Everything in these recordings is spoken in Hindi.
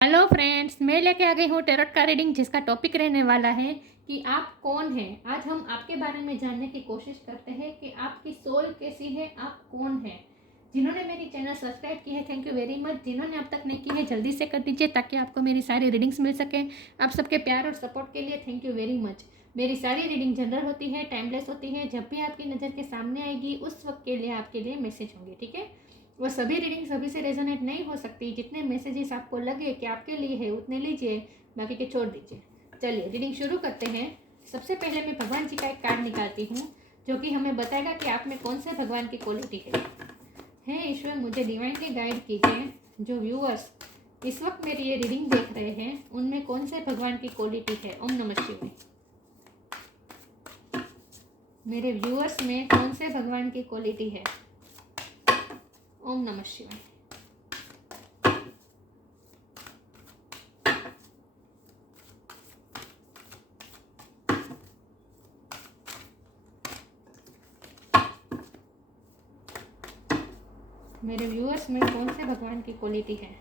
हेलो फ्रेंड्स, मैं लेके आ गई हूँ टेरोट का रीडिंग जिसका टॉपिक रहने वाला है कि आप कौन हैं। आज हम आपके बारे में जानने की कोशिश करते हैं कि आपकी सोल कैसी है, आप कौन हैं। जिन्होंने मेरी चैनल सब्सक्राइब की है, थैंक यू वेरी मच। जिन्होंने अब तक नहीं की है, जल्दी से कर दीजिए ताकि आपको मेरी सारी रीडिंग्स मिल सकें। आप सबके प्यार और सपोर्ट के लिए थैंक यू वेरी मच। मेरी सारी रीडिंग जनरल होती है, टाइमलेस होती है। जब भी आपकी नज़र के सामने आएगी उस वक्त के लिए आपके लिए मैसेज होंगे, ठीक है। वो सभी रीडिंग सभी से रेजोनेट नहीं हो सकती। जितने मैसेजेस आपको लगे कि आपके लिए है उतने लीजिए, बाकी के छोड़ दीजिए। चलिए रीडिंग शुरू करते हैं। सबसे पहले मैं भगवान जी का एक कार्ड निकालती हूँ जो कि हमें बताएगा कि आप में कौन से भगवान की क्वालिटी है। ईश्वर, मुझे डिवाइनली गाइड कीजिए। जो व्यूअर्स इस वक्त मेरी ये रीडिंग देख रहे हैं उनमें कौन से भगवान की क्वालिटी है। ओम नमः शिवाय। मेरे व्यूअर्स में कौन से भगवान की क्वालिटी है। ओम नमः शिवाय। मेरे व्यूअर्स में कौन से भगवान की क्वालिटी है।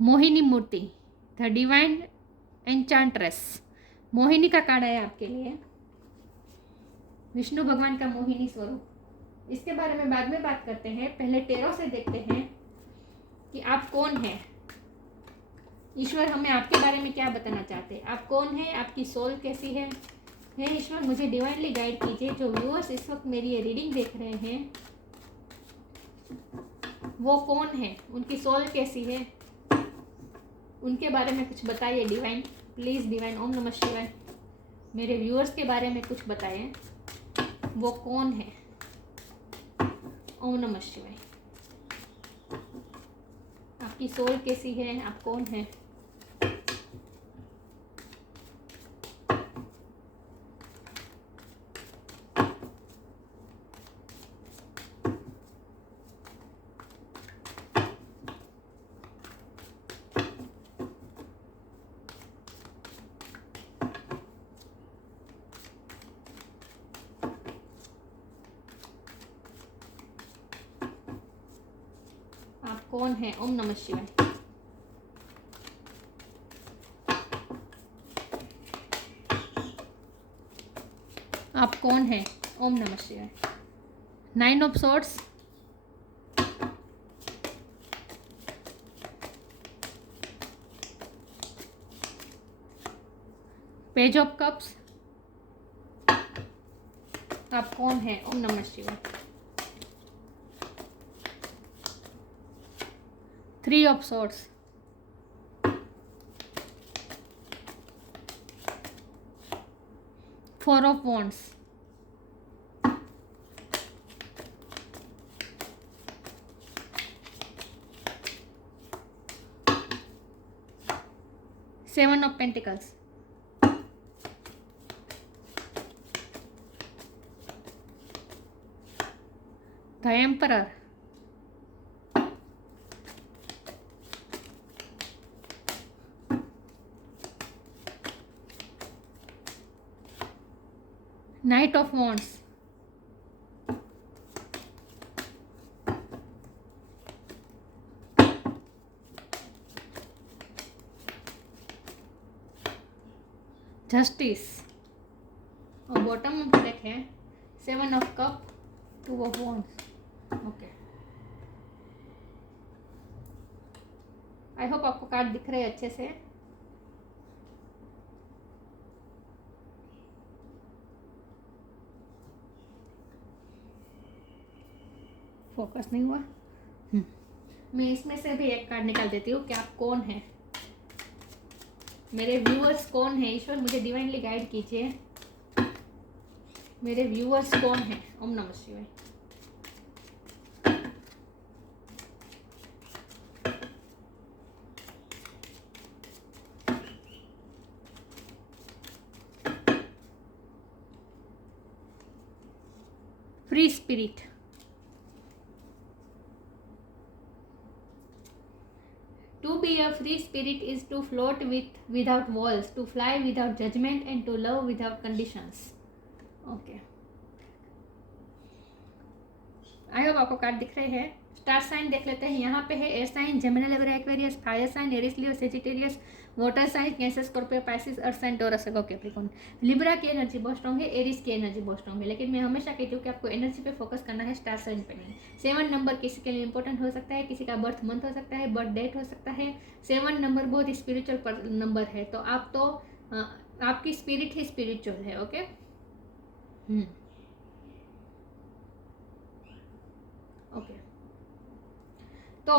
मोहिनी मूर्ति, द डिवाइन एन्चांट्रेस। मोहिनी का कार्ड है आपके लिए। विष्णु भगवान का मोहिनी स्वरूप। इसके बारे में बाद में बात करते हैं, पहले टेरो से देखते हैं कि आप कौन हैं। ईश्वर हमें आपके बारे में क्या बताना चाहते हैं। आप कौन हैं, आपकी सोल कैसी है। हे ईश्वर, मुझे डिवाइनली गाइड कीजिए। जो व्यूअर्स इस वक्त मेरी ये रीडिंग देख रहे हैं वो कौन है, उनकी सोल कैसी है, उनके बारे में कुछ बताइए डिवाइन, प्लीज़ डिवाइन। ओम नमः शिवाय। मेरे व्यूअर्स के बारे में कुछ बताएं, वो कौन है। ओम नमः शिवाय। आपकी सोल कैसी है, आप कौन है। आप कौन है। ओम नमः शिवाय। आप कौन है। ओम नमः शिवाय। 9 of swords, page of cups. आप कौन है। ओम नमः शिवाय। 3 of swords, 4 of wands, 7 of pentacles, the emperor, night of wands, justice. और बॉटम ऑफ डेक है 7 of cup, 2 of wands. Okay, I hope आपको कार्ड दिख रहे हैं अच्छे से। फोकस नहीं हुआ। मैं इसमें से भी एक कार्ड निकाल देती हूँ कि आप कौन हैं। मेरे व्यूअर्स कौन है। ईश्वर, मुझे डिवाइनली गाइड कीजिए। मेरे व्यूअर्स कौन है। ओम नमः शिवाय। Free spirit. To be a free spirit is to float without walls, to fly without judgment, and to love without conditions. Okay. I hope आपको कार्ड दिख रहे हैं। स्टार साइन देख लेते हैं। यहाँ पे है air sign Gemini, Libra, Aquarius, fire sign Aries, Leo, Sagittarius, water sign Cancer, Scorpio, Pisces, earth sign, Taurus, Capricorn. Libra की एनर्जी बहुत स्ट्रॉन्ग है, एरिस की एनर्जी बहुत स्ट्रॉन्ग है, लेकिन मैं हमेशा कहती हूँ कि आपको एनर्जी पे फोकस करना है, स्टार साइन पे नहीं। 7 नंबर किसी के लिए इंपॉर्टेंट हो सकता है, किसी का बर्थ मंथ हो सकता है, बर्थ डेट हो सकता है। 7 नंबर बहुत स्पिरिचुअल नंबर है, तो आप तो आपकी स्पिरिट ही स्पिरिचुअल है। ओके, ओके, तो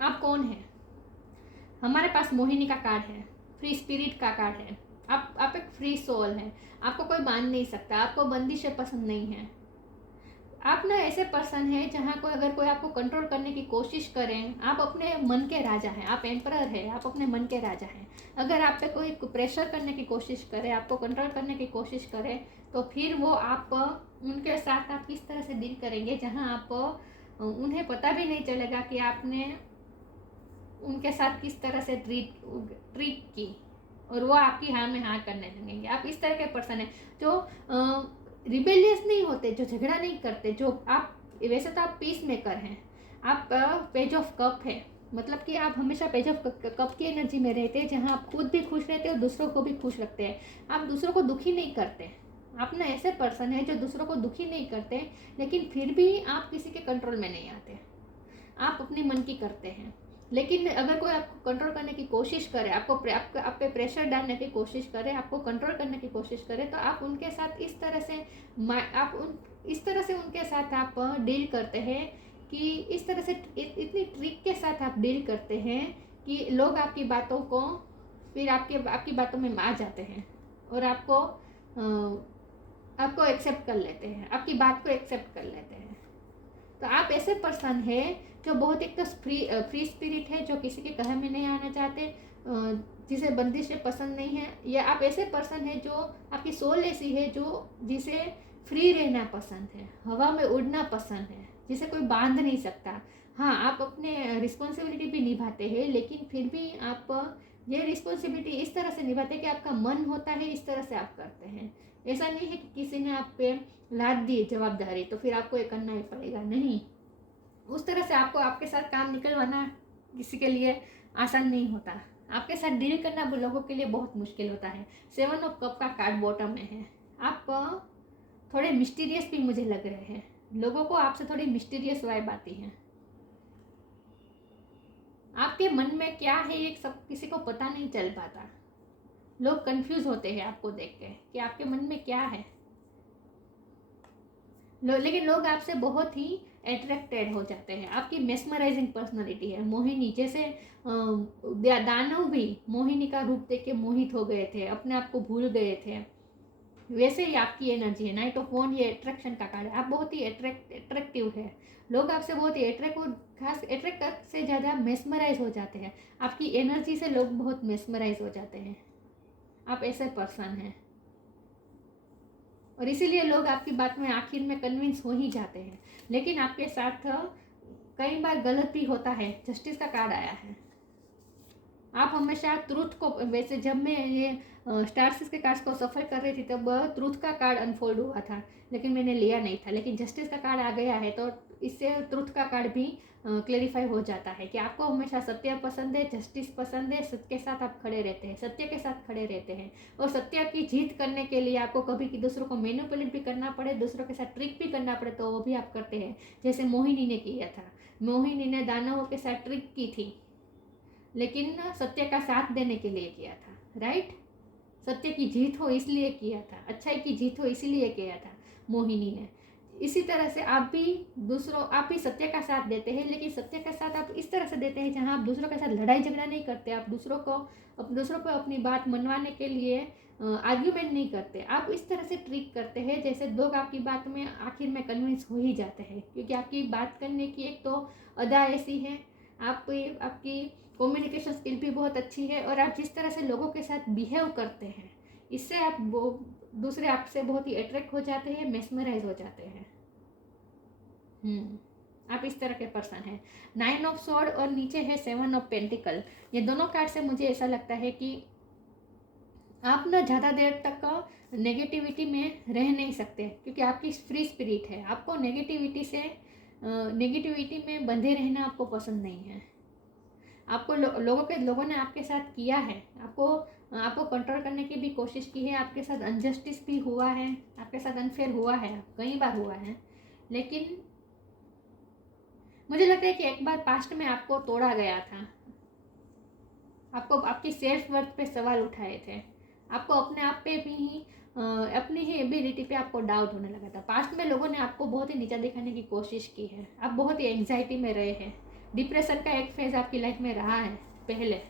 आप कौन है? हमारे पास मोहिनी का कार्ड है, फ्री स्पिरिट का कार्ड है। आप एक फ्री सोल है, आपको कोई बांध नहीं सकता, आपको बंदिशें पसंद नहीं है। आप ना ऐसे पर्सन है जहाँ को अगर कोई आपको कंट्रोल करने की कोशिश करें, आप अपने मन के राजा हैं, आप एम्परर है, आप अपने मन के राजा हैं। अगर आप पे कोई प्रेशर करने की कोशिश करे, आपको कंट्रोल करने की कोशिश करे, तो फिर वो आप उनके साथ आप किस तरह से डील करेंगे, जहाँ आप उन्हें पता भी नहीं चलेगा कि आपने उनके साथ किस तरह से ट्रीट की, और वो आपकी हाँ में हाँ करने लगेंगे। आप इस तरह के पर्सन है जो रिबेलियस नहीं होते, जो झगड़ा नहीं करते, जो आप वैसे तो आप पीस मेकर हैं, आप पेज ऑफ कप है, मतलब कि आप हमेशा पेज ऑफ कप की एनर्जी में रहते हैं, जहाँ आप खुद भी खुश रहते हैं और दूसरों को भी खुश रखते हैं। आप दूसरों को दुखी नहीं करते। आप ना ऐसे पर्सन है जो दूसरों को दुखी नहीं करते, लेकिन फिर भी आप किसी के कंट्रोल में नहीं आते, आप अपने मन की करते हैं। लेकिन अगर कोई आपको कंट्रोल करने की कोशिश करे, आप पे प्रेशर डालने की कोशिश करे, आपको कंट्रोल करने की कोशिश करे, तो आप उनके साथ इस तरह से उनके साथ आप डील करते हैं कि इस तरह से इतनी ट्रिक के साथ आप डील करते हैं कि लोग आपकी बातों को फिर आपकी बातों में आ जाते हैं और आपको एक्सेप्ट कर लेते हैं, आपकी बात को एक्सेप्ट कर लेते हैं। तो आप ऐसे पर्सन है जो बहुत एक तो फ्री स्पिरिट है, जो किसी के कहे में नहीं आना चाहते, जिसे बंदिशें पसंद नहीं है, या आप ऐसे पर्सन है जो आपकी सोल ऐसी है जो जिसे फ्री रहना पसंद है, हवा में उड़ना पसंद है, जिसे कोई बांध नहीं सकता। हाँ, आप अपने रिस्पॉन्सिबिलिटी भी निभाते हैं, लेकिन फिर भी आप ये रिस्पॉन्सिबिलिटी इस तरह से निभाते हैं कि आपका मन होता है, इस तरह से आप करते हैं। ऐसा नहीं है कि किसी ने आप पे लाद दी जवाबदारी तो फिर आपको ये करना ही पड़ेगा, नहीं। उस तरह से आपको आपके साथ काम निकलवाना किसी के लिए आसान नहीं होता, आपके साथ डील करना लोगों के लिए बहुत मुश्किल होता है। 7 ऑफ कप का कार्ड बॉटम में है। आप थोड़े मिस्टीरियस भी मुझे लग रहे हैं, लोगों को आपसे थोड़ी मिस्टीरियस वाइब आती है। आपके मन में क्या है ये सब किसी को पता नहीं चल पाता, लोग कंफ्यूज होते हैं आपको देख के कि आपके मन में क्या है। लेकिन लोग आपसे बहुत ही अट्रैक्टेड हो जाते हैं, आपकी मेस्मराइजिंग पर्सनालिटी है। मोहिनी जैसे दानव भी मोहिनी का रूप देख के मोहित हो गए थे, अपने आप को भूल गए थे, वैसे ही आपकी एनर्जी है। नाइट ऑफ वॉन्ड ये अट्रैक्शन का कार्ड है, आप बहुत ही अट्रैक्टिव है, लोग आपसे बहुत ही खास अट्रैक्ट से ज़्यादा मेस्मराइज हो जाते हैं, आपकी एनर्जी से लोग बहुत मेस्मराइज हो जाते हैं। आप ऐसे पर्सन हैं और इसीलिए लोग आपकी बात में आखिर में कन्विंस हो ही जाते हैं। लेकिन आपके साथ कई बार गलत भी होता है। जस्टिस का कार्ड आया है। आप हमेशा ट्रूथ को, वैसे जब मैं ये स्टार्स के कार्ड्स को सफल कर रही थी तब ट्रूथ का कार्ड अनफोल्ड हुआ था, लेकिन मैंने लिया नहीं था। लेकिन जस्टिस का कार्ड आ गया है तो इससे ट्रूथ का कार्ड भी क्लेरिफाई हो जाता है कि आपको हमेशा सत्य पसंद है, जस्टिस पसंद है, सत्य के साथ आप खड़े रहते हैं, सत्य के साथ खड़े रहते हैं। और सत्य की जीत करने के लिए आपको कभी कि दूसरों को मैनिपुलेट भी करना पड़े, दूसरों के साथ ट्रिक भी करना पड़े तो वो भी आप करते हैं, जैसे मोहिनी ने किया था। मोहिनी ने दानवों के साथ ट्रिक की थी, लेकिन सत्य का साथ देने के लिए किया था, राइट। सत्य की जीत हो इसलिए किया था, अच्छाई की जीत हो इसीलिए किया था मोहिनी ने। इसी तरह से आप भी सत्य का साथ देते हैं, लेकिन सत्य का साथ आप इस तरह से देते हैं जहां आप दूसरों के साथ लड़ाई झगड़ा नहीं करते, आप दूसरों को अपनी बात मनवाने के लिए आर्ग्यूमेंट नहीं करते। आप इस तरह से ट्रीट करते हैं जैसे लोग आपकी बात में आखिर में कन्विंस हो ही जाते हैं, क्योंकि आपकी बात करने की एक तो अदा ऐसी है, आपकी कम्युनिकेशन स्किल भी बहुत अच्छी है, और आप जिस तरह से लोगों के साथ बिहेव करते हैं इससे आप दूसरे आपसे बहुत ही अट्रैक्ट हो जाते हैं, मेस्मराइज हो जाते हैं। आप इस तरह के पर्सन हैं। 9 ऑफ स्वॉर्ड और नीचे है 7 ऑफ पेंटिकल। ये दोनों कार्ड से मुझे ऐसा लगता है कि आप ना ज़्यादा देर तक नेगेटिविटी में रह नहीं सकते, क्योंकि आपकी फ्री स्पिरिट है, आपको नेगेटिविटी से नेगेटिविटी में बंधे रहना आपको पसंद नहीं है। आपको लोगों ने आपके साथ किया है, आपको कंट्रोल करने की भी कोशिश की है, आपके साथ अनजस्टिस भी हुआ है, आपके साथ अनफेयर हुआ है, कई बार हुआ है। लेकिन मुझे लगता है कि एक बार पास्ट में आपको तोड़ा गया था, आपको आपकी सेल्फ वर्थ पे सवाल उठाए थे, आपको अपने आप पे भी ही अपनी ही एबिलिटी पे आपको डाउट होने लगा था। पास्ट में लोगों ने आपको बहुत ही नीचा दिखाने की कोशिश की है, आप बहुत ही एंग्जाइटी में रहे हैं, डिप्रेशन का एक फेज आपकी लाइफ में रहा है पहले,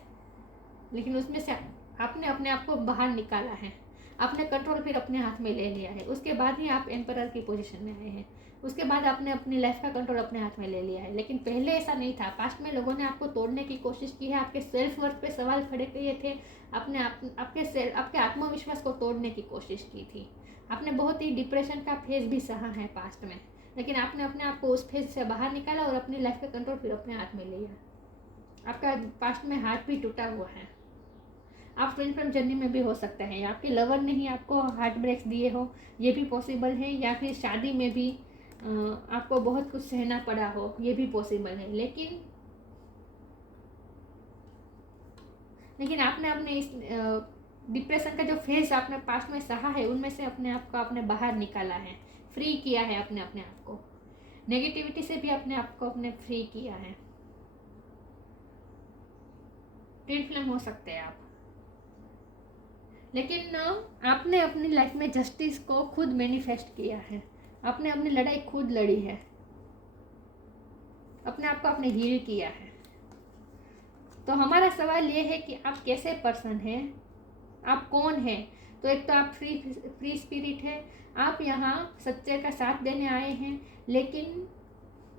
लेकिन उसमें से आपने अपने आप को बाहर निकाला है, आपने कंट्रोल फिर अपने हाथ में ले लिया है। उसके बाद ही आप एम्परर की पोजीशन में आए हैं, उसके बाद आपने अपनी लाइफ का कंट्रोल अपने हाथ में ले लिया है। लेकिन पहले ऐसा नहीं था। पास्ट में लोगों ने आपको तोड़ने की कोशिश की है, आपके सेल्फ वर्थ पे सवाल खड़े किए थे, आपके आत्मविश्वास को तोड़ने की कोशिश की थी। आपने बहुत ही डिप्रेशन का फेज भी सहा है पास्ट में, लेकिन आपने अपने आप को उस फेज से बाहर निकाला और अपनी लाइफ का कंट्रोल फिर अपने हाथ में लिया। आपका पास्ट में हार्ट भी टूटा हुआ है, आप ट्विन फ्लेम जर्नी में भी हो सकता है, आपके लवर ने ही आपको हार्ट ब्रेक्स दिए हो, ये भी पॉसिबल है, या फिर शादी में भी आपको बहुत कुछ सहना पड़ा हो, ये भी पॉसिबल है। लेकिन आपने अपने इस डिप्रेशन का जो फेज आपने पास्ट में सहा है, उनमें से अपने आप को आपने बाहर निकाला है, फ्री किया है अपने आप को, नेगेटिविटी से भी अपने आप को अपने फ्री किया है। ट्विन फ्लेम हो सकते हैं आप, लेकिन आपने अपनी लाइफ में जस्टिस को खुद मैनिफेस्ट किया है, आपने अपनी लड़ाई खुद लड़ी है, अपने आप को आपने हील किया है। तो हमारा सवाल ये है कि आप कैसे पर्सन हैं, आप कौन हैं। तो एक तो आप फ्री स्पिरिट है, आप यहाँ सच्चे का साथ देने आए हैं, लेकिन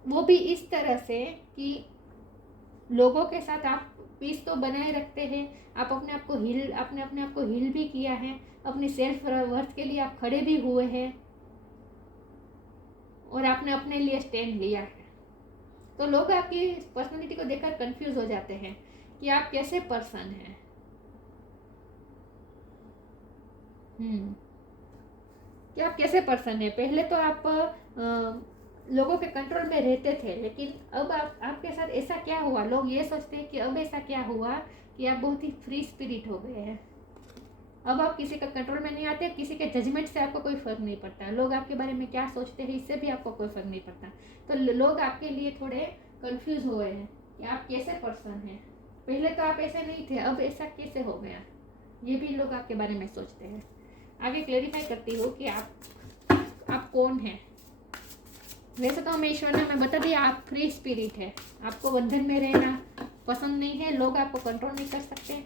वो भी इस तरह से कि लोगों के साथ आप पीस तो बनाए रखते हैं, आप अपने आप को हील भी किया है, अपनी सेल्फ वर्थ के लिए आप खड़े भी हुए हैं और आपने अपने लिए स्टैंड लिया है। तो लोग आपकी पर्सनालिटी को देखकर कंफ्यूज हो जाते हैं कि आप कैसे पर्सन हैं। कि आप कैसे पर्सन हैं। पहले तो आप लोगों के कंट्रोल में रहते थे, लेकिन अब आपके साथ ऐसा क्या हुआ, लोग ये सोचते हैं कि अब ऐसा क्या हुआ कि आप बहुत ही फ्री स्पिरिट हो गए हैं। अब आप किसी का कंट्रोल में नहीं आते, किसी के जजमेंट से आपको कोई फर्क नहीं पड़ता, लोग आपके बारे में क्या सोचते हैं इससे भी आपको कोई फर्क नहीं पड़ता। तो लोग आपके लिए थोड़े कंफ्यूज हो गए हैं कि आप कैसे पर्सन हैं। पहले तो आप ऐसे नहीं थे, अब ऐसा कैसे हो गया, ये भी लोग आपके बारे में सोचते हैं। आगे क्लेरिफाई करती हूँ कि आप कौन हैं। वैसे तो हमें ईश्वर ने हमें बता दिया आप फ्री स्पिरिट है, आपको बंधन में रहना पसंद नहीं है, लोग आपको कंट्रोल नहीं कर सकते।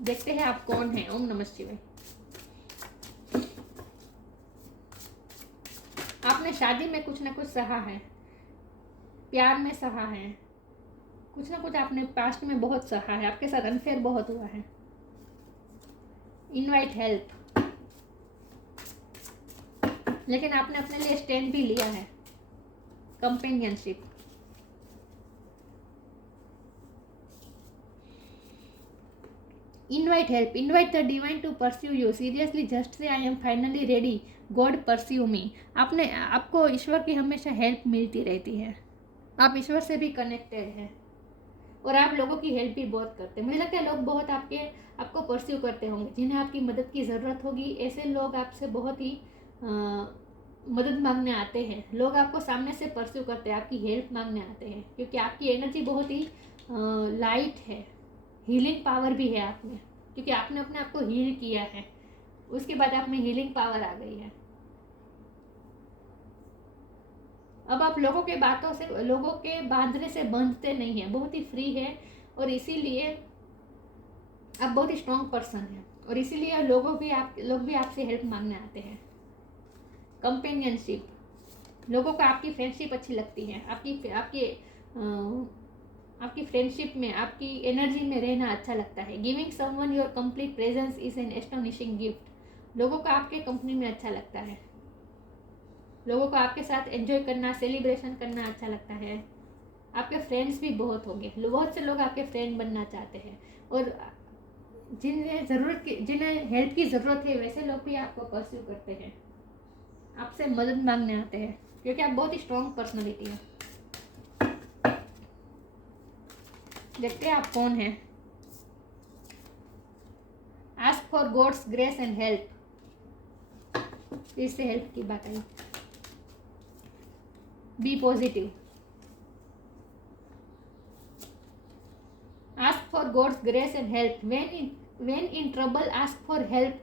देखते हैं आप कौन है। ओम नमः शिवाय। आपने शादी में कुछ ना कुछ सहा है, प्यार में सहा है, कुछ ना कुछ आपने पास्ट में बहुत सहा है, आपके साथ अनफेयर बहुत हुआ है। इनवाइट हेल्प, लेकिन आपने अपने लिए स्टैंड भी लिया है। Companionship, invite help, invite the divine to pursue you, seriously just say I am finally ready, God pursue me. आपको ईश्वर की हमेशा हेल्प मिलती रहती है, आप ईश्वर से भी कनेक्टेड हैं और आप लोगों की हेल्प भी बहुत करते हैं। मुझे लगता है लोग बहुत आपको परस्यू करते होंगे, जिन्हें आपकी मदद की ज़रूरत होगी, ऐसे लोग आपसे बहुत ही मदद मांगने आते हैं। लोग आपको सामने से परस्यू करते हैं, आपकी हेल्प मांगने आते हैं, क्योंकि आपकी एनर्जी बहुत ही लाइट है, हीलिंग पावर भी है आप में, क्योंकि आपने अपने आप को हील किया है, उसके बाद आप में हीलिंग पावर आ गई है। अब आप लोगों के बांधने से बंधते नहीं हैं, बहुत ही फ्री है, और इसीलिए आप बहुत ही स्ट्रॉन्ग पर्सन हैं, और इसीलिए लोग भी आपसे हेल्प मांगने आते हैं। कंपेनियनशिप, लोगों को आपकी फ्रेंडशिप अच्छी लगती है, आपकी फ्रेंडशिप में, आपकी एनर्जी में रहना अच्छा लगता है। Giving someone your complete presence is an astonishing gift, लोगों को आपके कंपनी में अच्छा लगता है, लोगों को आपके साथ एंजॉय करना, सेलिब्रेशन करना अच्छा लगता है। आपके फ्रेंड्स भी बहुत होंगे, बहुत से लोग आपके फ्रेंड बनना चाहते हैं, और जिन्हें हेल्प की ज़रूरत है वैसे लोग भी आपको परस्यू करते हैं। आपसे मदद मांगने आते हैं क्योंकि आप बहुत ही स्ट्रॉन्ग पर्सनालिटी है। देखते हैं आप कौन है। Ask for God's grace and help, इससे हेल्प की बात आई। Be positive, ask for God's grace and help, when in trouble ask for help,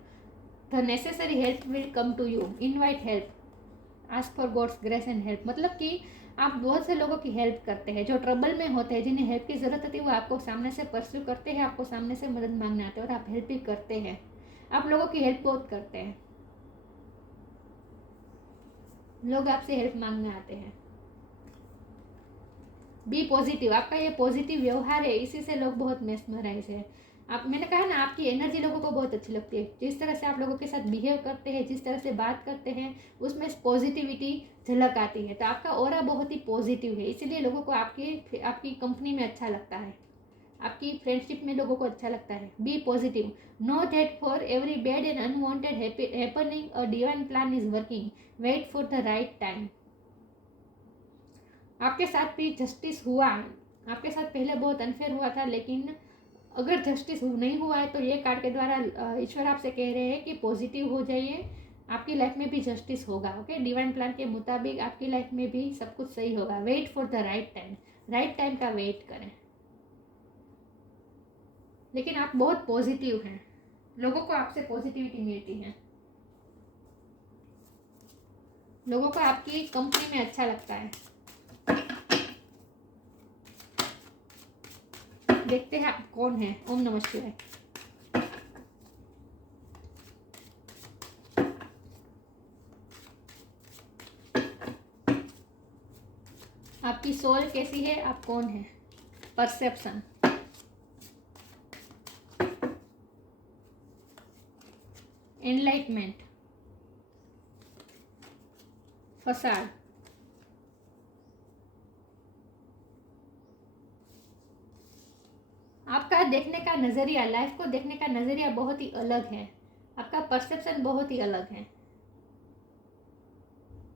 the necessary help will come to you, invite help, ask for God's grace and help। मतलब कि आप बहुत से लोगों की हेल्प करते हैं जो ट्रबल में होते हैं, जिन्हें हेल्प की ज़रूरत होती है, वो आपको सामने से परस्यू करते हैं, आपको सामने से मदद मांगने आते हैं और आप हेल्प भी करते हैं। आप लोगों की हेल्प बहुत करते हैं, लोग आपसे हेल्प मांगने आते हैं। बी पॉजिटिव, आपका ये पॉजिटिव व्यवहार है, इसी से लोग बहुत मेस्मराइज है। आप, मैंने कहा ना, आपकी एनर्जी लोगों को बहुत अच्छी लगती है। जिस तरह से आप लोगों के साथ बिहेव करते हैं, जिस तरह से बात करते हैं, उसमें पॉजिटिविटी झलक आती है। तो आपका ऑरा बहुत ही पॉजिटिव है, इसीलिए लोगों को आपकी कंपनी में अच्छा लगता है, आपकी फ्रेंडशिप में लोगों को अच्छा लगता है। Be positive, know that for every bad and unwanted happening a divine plan is working, wait for the right time. आपके साथ भी जस्टिस हुआ, आपके साथ पहले बहुत अनफेयर हुआ था, लेकिन अगर जस्टिस नहीं हुआ है तो ये कार्ड के द्वारा ईश्वर आपसे कह रहे हैं कि पॉजिटिव हो जाइए, आपकी लाइफ में भी जस्टिस होगा। ओके, डिवाइन प्लान के मुताबिक आपकी लाइफ में भी सब कुछ सही होगा। Wait for the right time, right time का वेट करें। लेकिन आप बहुत पॉजिटिव हैं, लोगों को आपसे पॉजिटिविटी मिलती है, लोगों को आपकी कंपनी में अच्छा लगता है। देखते हैं आप कौन है। ओम नमः शिवाय। आपकी सोल कैसी है, आप कौन है। परसेप्शन, एनलाइटमेंट, फसाड, आपका देखने का नज़रिया, लाइफ को देखने का नज़रिया बहुत ही अलग है, आपका परसेप्शन बहुत ही अलग है।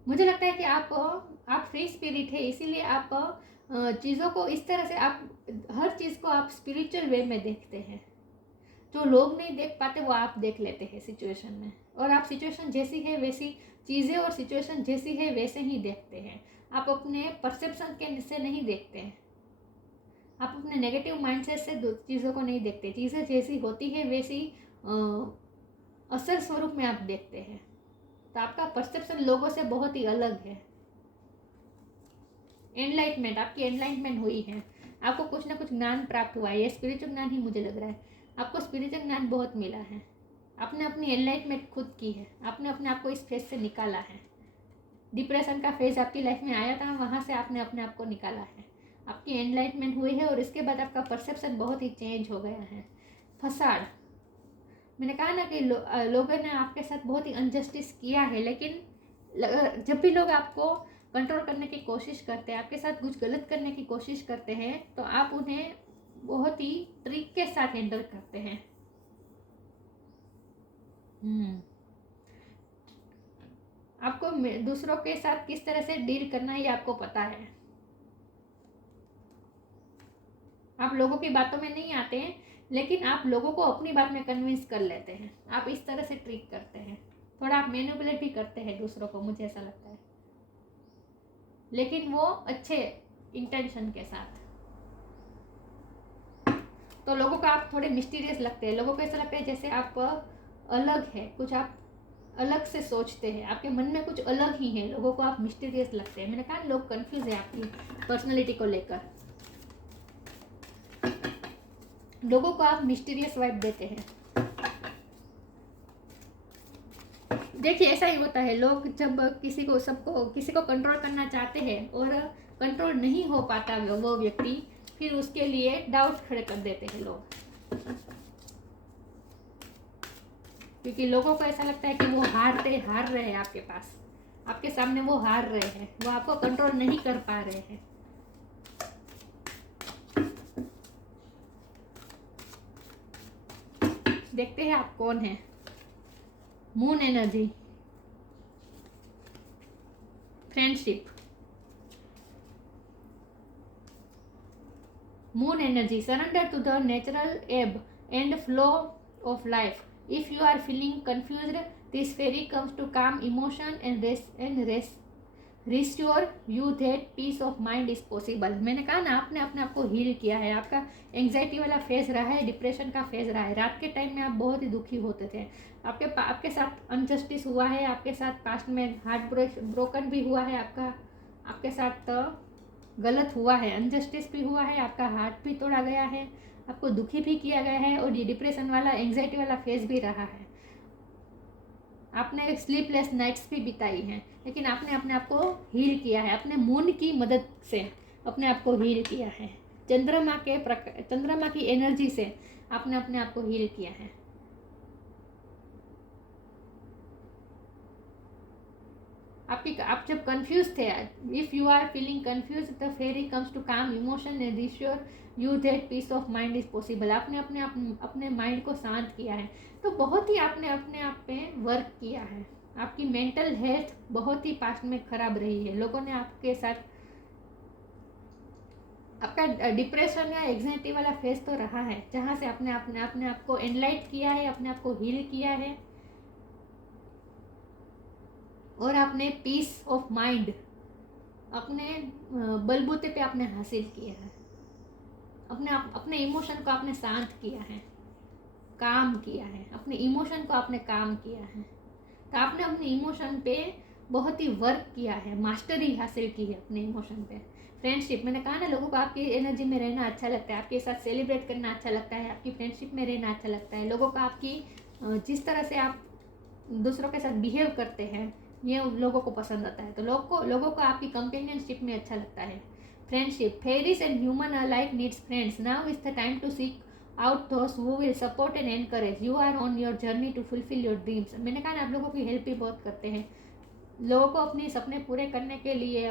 मुझे लगता है कि आप फ्री स्पिरिट है, इसीलिए आप चीज़ों को इस तरह से, आप हर चीज़ को आप स्पिरिचुअल वे में देखते हैं। जो लोग नहीं देख पाते वो आप देख लेते हैं सिचुएशन में, और आप सिचुएशन जैसी है वैसी चीज़ें और सिचुएशन जैसी है वैसे ही देखते हैं। आप अपने परसेप्शन के से नहीं देखते हैं, आप अपने नेगेटिव माइंडसेट से चीज़ों को नहीं देखते। चीज़ें जैसी होती है वैसी असल स्वरूप में आप देखते हैं। तो आपका परसेप्शन लोगों से बहुत ही अलग है। एनलाइटमेंट, आपकी एनलाइटमेंट हुई है, आपको कुछ ना कुछ ज्ञान प्राप्त हुआ है। ये स्पिरिचुअल ज्ञान ही मुझे लग रहा है, आपको स्पिरिचुअल ज्ञान बहुत मिला है। आपने अपनी एनलाइटमेंट खुद की है, आपने अपने आप को इस फेज से निकाला है। डिप्रेशन का फेज आपकी लाइफ में आया था, वहाँ से आपने अपने आप को निकाला है, आपकी एनलाइटमेंट हुई है, और इसके बाद आपका परसेप्शन बहुत ही चेंज हो गया है। फसाड, मैंने कहा ना कि लोगों ने आपके साथ बहुत ही अनजस्टिस किया है, लेकिन जब भी लोग आपको कंट्रोल करने की कोशिश करते हैं, आपके साथ कुछ गलत करने की कोशिश करते हैं, तो आप उन्हें बहुत ही ट्रिक के साथ हैंडल करते हैं। आपको दूसरों के साथ किस तरह से डील करना है ये आपको पता है। आप लोगों की बातों में नहीं आते हैं, लेकिन आप लोगों को अपनी बात में कन्विंस कर लेते हैं। आप इस तरह से ट्रिक करते हैं, थोड़ा आप मैनिपुलेट भी करते हैं दूसरों को, मुझे ऐसा लगता है, लेकिन वो अच्छे इंटेंशन के साथ। तो लोगों को आप थोड़े मिस्टीरियस लगते हैं, लोगों को ऐसा लगता है जैसे आप अलग है, कुछ आप अलग से सोचते हैं, आपके मन में कुछ अलग ही है, लोगों को आप मिस्टीरियस लगते हैं। मैंने कहा लोग कंफ्यूज है आपकी पर्सनालिटी को लेकर, लोगों को आप मिस्टीरियस वाइब देते हैं। देखिए ऐसा ही होता है, लोग जब किसी को कंट्रोल करना चाहते हैं और कंट्रोल नहीं हो पाता वो व्यक्ति, फिर उसके लिए डाउट खड़े कर देते हैं लोग, क्योंकि लोगों को ऐसा लगता है कि वो हार रहे हैं आपके पास, आपके सामने वो हार रहे हैं, वो आपको कंट्रोल नहीं कर पा रहे हैं। देखते हैं आप कौन है। Moon energy, friendship, moon energy, surrender to the natural ebb and flow of life. If you are feeling confused, this fairy comes to calm emotion and restore you that peace of mind is possible. मैंने कहा ना, आपने अपने आप को हील किया है. आपका एंग्जाइटी वाला फेज रहा है, डिप्रेशन का फेज रहा है. रात के टाइम में आप बहुत ही दुखी होते थे. आपके साथ अनजस्टिस हुआ है, आपके साथ पास्ट में हार्ट ब्रोकन भी हुआ है, आपके साथ गलत हुआ है, अनजस्टिस भी हुआ है, आपका हार्ट भी तोड़ा गया है, आपको दुखी भी किया गया है, और ये डिप्रेशन वाला एंग्जाइटी वाला फेज भी रहा है. आपने स्लीपलेस नाइट्स भी बिताई हैं, लेकिन आपने अपने आप को हील किया है. अपने मून की मदद से अपने आप को हील किया है. चंद्रमा की एनर्जी से आपने अपने आप को हील किया है. आप जब कंफ्यूज थे, if you are feeling confuse, the fairy comes to calm emotion and reassure you that peace of mind is possible. आपने अपने माइंड को शांत किया है. तो बहुत ही आपने अपने आप पे वर्क किया है. आपकी मेंटल हेल्थ बहुत ही पास्ट में खराब रही है. लोगों ने आपके साथ, आपका डिप्रेशन या एग्जाइटी वाला फेज तो रहा है, जहाँ से आपने अपने आप को एनलाइट किया है, अपने आप को हील किया है, और आपने पीस ऑफ माइंड अपने बलबूते पे आपने हासिल किया है. अपने इमोशन को आपने शांत किया है, काम किया है. अपने इमोशन को आपने काम किया है. तो आपने अपने इमोशन पे बहुत ही वर्क किया है, मास्टरी हासिल की है अपने इमोशन पे. फ्रेंडशिप, मैंने कहा ना, लोगों को आपकी एनर्जी में रहना अच्छा लगता है, आपके साथ सेलिब्रेट करना अच्छा लगता है, आपकी फ्रेंडशिप में रहना अच्छा लगता है. लोगों को आपकी जिस तरह से आप दूसरों के साथ बिहेव करते हैं, ये लोगों को पसंद आता है. तो लोगों को आपकी कंपेनियनशिप में अच्छा लगता है. Friendship, fairies and human alike needs friends. Now is the time to seek out those who will support and encourage. You are on your journey to fulfil your dreams. मैंने कहा ना, आप लोगों की हेल्प भी बहुत करते हैं. लोगों को अपने सपने पूरे करने के लिए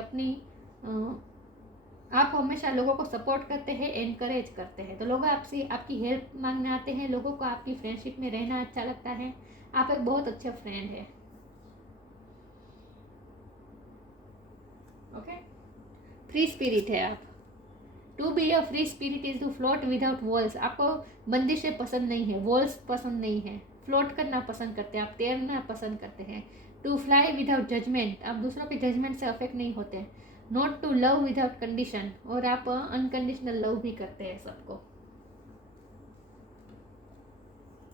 आप हमेशा लोगों को सपोर्ट करते हैं, एनकरेज करते हैं. तो लोग आपसे आपकी हेल्प मांगने आते हैं. लोगों को आपकी फ्रेंडशिप में रहना अच्छा लगता है. आप एक बहुत अच्छे फ्रेंड है. ओके, फ्री स्पिरिट है आप. To be a free spirit is to float without walls. आपको बंदिशें पसंद नहीं है, वॉल्स पसंद नहीं है. फ्लोट करना पसंद करते हैं आप, तैरना पसंद करते हैं. टू फ्लाई विदाउट जजमेंट, आप दूसरों के जजमेंट से अफेक्ट नहीं होते. Not to love without condition, और आप अनकंडीशनल लव भी करते हैं सबको.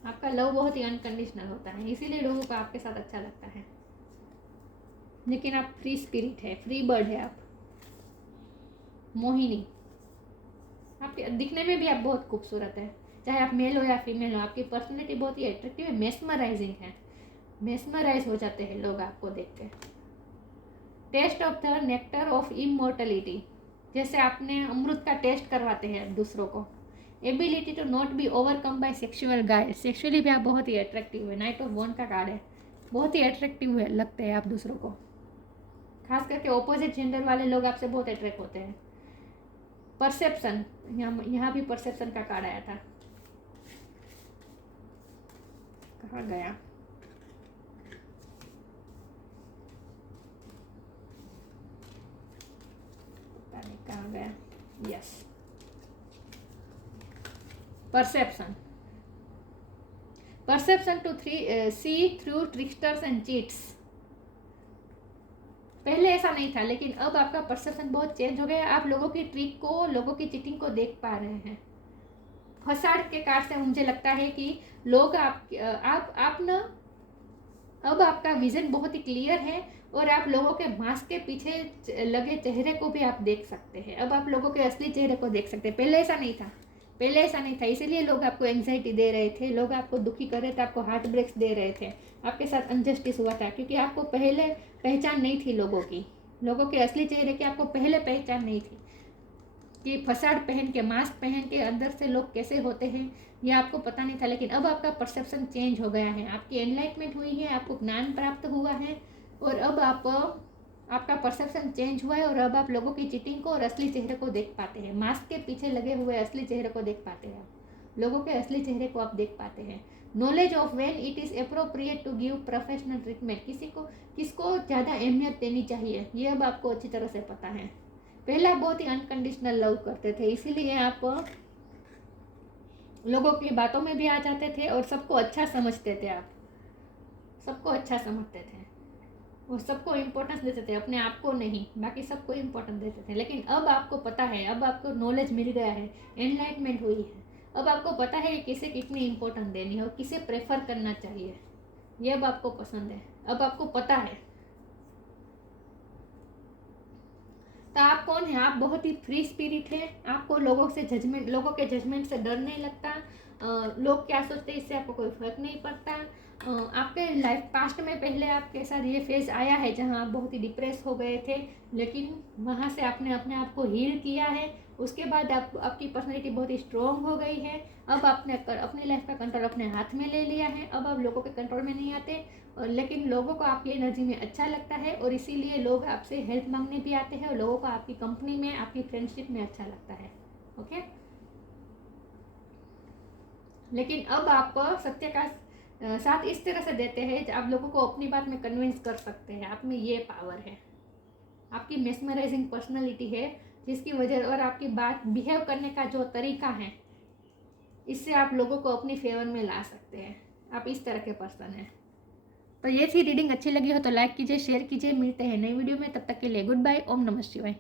आपका लव बहुत ही अनकंडीशनल होता है, इसीलिए लोगों को आपके साथ अच्छा लगता है. लेकिन आप फ्री स्पिरिट है, फ्री बर्ड है आप. मोहिनी, आपके दिखने में भी आप बहुत खूबसूरत है, चाहे आप मेल हो या फीमेल हो. आपकी पर्सनैलिटी बहुत ही अट्रैक्टिव है, मेस्मराइजिंग है. मेस्मराइज हो जाते हैं लोग आपको देख के. Taste of the nectar of immortality, जैसे आपने अमृत का टेस्ट करवाते हैं दूसरों को. Ability to not be overcome by sexual guide. Sexually भी आप बहुत ही अट्रैक्टिव है. नाइट ऑफ वन का कार्ड है, बहुत ही अट्रैक्टिव है, लगते हैं आप दूसरों को. खास करके ऑपोजिट जेंडर वाले लोग आपसे बहुत अट्रैक्ट होते हैं. परसेप्शन, यहाँ भी परसेप्शन का कार्ड आया था. कहाँ गया? पता नहीं कहाँ गया. Yes, perception to see through tricksters and cheats. पहले ऐसा नहीं था, लेकिन अब आपका परसेप्शन बहुत चेंज हो गया. आप लोगों की ट्रिक को, लोगों की चीटिंग को देख पा रहे हैं. फसाड़ के कार्ड से मुझे लगता है कि लोग आप ना, अब आपका विजन बहुत ही क्लियर है, और आप लोगों के मास्क के पीछे लगे चेहरे को भी आप देख सकते हैं. अब आप लोगों के असली चेहरे को देख सकते हैं. पहले ऐसा नहीं था. इसीलिए लोग आपको एंग्जाइटी दे रहे थे, लोग आपको दुखी कर रहे थे, आपको हार्ट ब्रेक्स दे रहे थे, आपके साथ अनजस्टिस हुआ था, क्योंकि आपको पहले पहचान नहीं थी लोगों के असली चेहरे की. आपको पहले पहचान नहीं थी कि फसाड़ पहन के, मास्क पहन के अंदर से लोग कैसे होते हैं, ये आपको पता नहीं था. लेकिन अब आपका परसेप्शन चेंज हो गया है. आपकी एनलाइटमेंट हुई है, आपको ज्ञान प्राप्त हुआ है, और अब आपका परसेप्शन चेंज हुआ है. और अब आप लोगों की चीटिंग को और असली चेहरे को देख पाते हैं. मास्क के पीछे लगे हुए असली चेहरे को देख पाते हैं. आप लोगों के असली चेहरे को आप देख पाते हैं. Knowledge of when it is appropriate to give professional treatment, किसको ज़्यादा अहमियत देनी चाहिए ये अब आपको अच्छी तरह से पता है। पहला बहुत ही अनकंडीशनल लव करते थे, इसीलिए आप लोगों की बातों में भी आ जाते थे और सबको अच्छा समझते थे, आप सबको अच्छा समझते थे और सबको इम्पोर्टेंस देते थे, अपने आप को नहीं, बाकी सबको इम्पोर्टेंस देते थे। लेकिन अब आपको पता है, अब आपको नॉलेज मिल गया है, एनलाइटमेंट हुई है, अब आपको पता है कि किसे कितनी इम्पोर्टेंस देनी है और किसे प्रेफर करना चाहिए, ये अब आपको पसंद है, अब आपको पता है। तो आप कौन है? आप बहुत ही फ्री स्पिरिट है, आपको लोगों के जजमेंट से डर नहीं लगता, लोग क्या सोचते हैं इससे आपको कोई फर्क नहीं पड़ता। आपके लाइफ पास्ट में पहले आपके साथ ये फेज आया है जहां आप बहुत ही डिप्रेस हो गए थे, लेकिन वहां से आपने अपने आप को हील किया है, उसके बाद आपकी पर्सनैलिटी बहुत ही स्ट्रॉन्ग हो गई है। अब आपने अपनी लाइफ का कंट्रोल अपने हाथ में ले लिया है, अब आप लोगों के कंट्रोल में नहीं आते, लेकिन लोगों को आपकी एनर्जी में अच्छा लगता है और इसीलिए लोग आपसे हेल्प मांगने भी आते हैं और लोगों को आपकी कंपनी में, आपकी फ्रेंडशिप में अच्छा लगता है। ओके, लेकिन अब आप सत्य का साथ इस तरह से देते हैं आप लोगों को अपनी बात में कन्विंस कर सकते हैं, आप में ये पावर है, आपकी मेस्मराइजिंग पर्सनैलिटी है, जिसकी वजह और आपकी बात बिहेव करने का जो तरीका है, इससे आप लोगों को अपनी फेवर में ला सकते हैं, आप इस तरह के पर्सन हैं। तो ये थी रीडिंग, अच्छी लगी हो तो लाइक कीजिए, शेयर कीजिए, मिलते हैं नई वीडियो में, तब तक के लिए गुड बाय, ओम नमः शिवाय।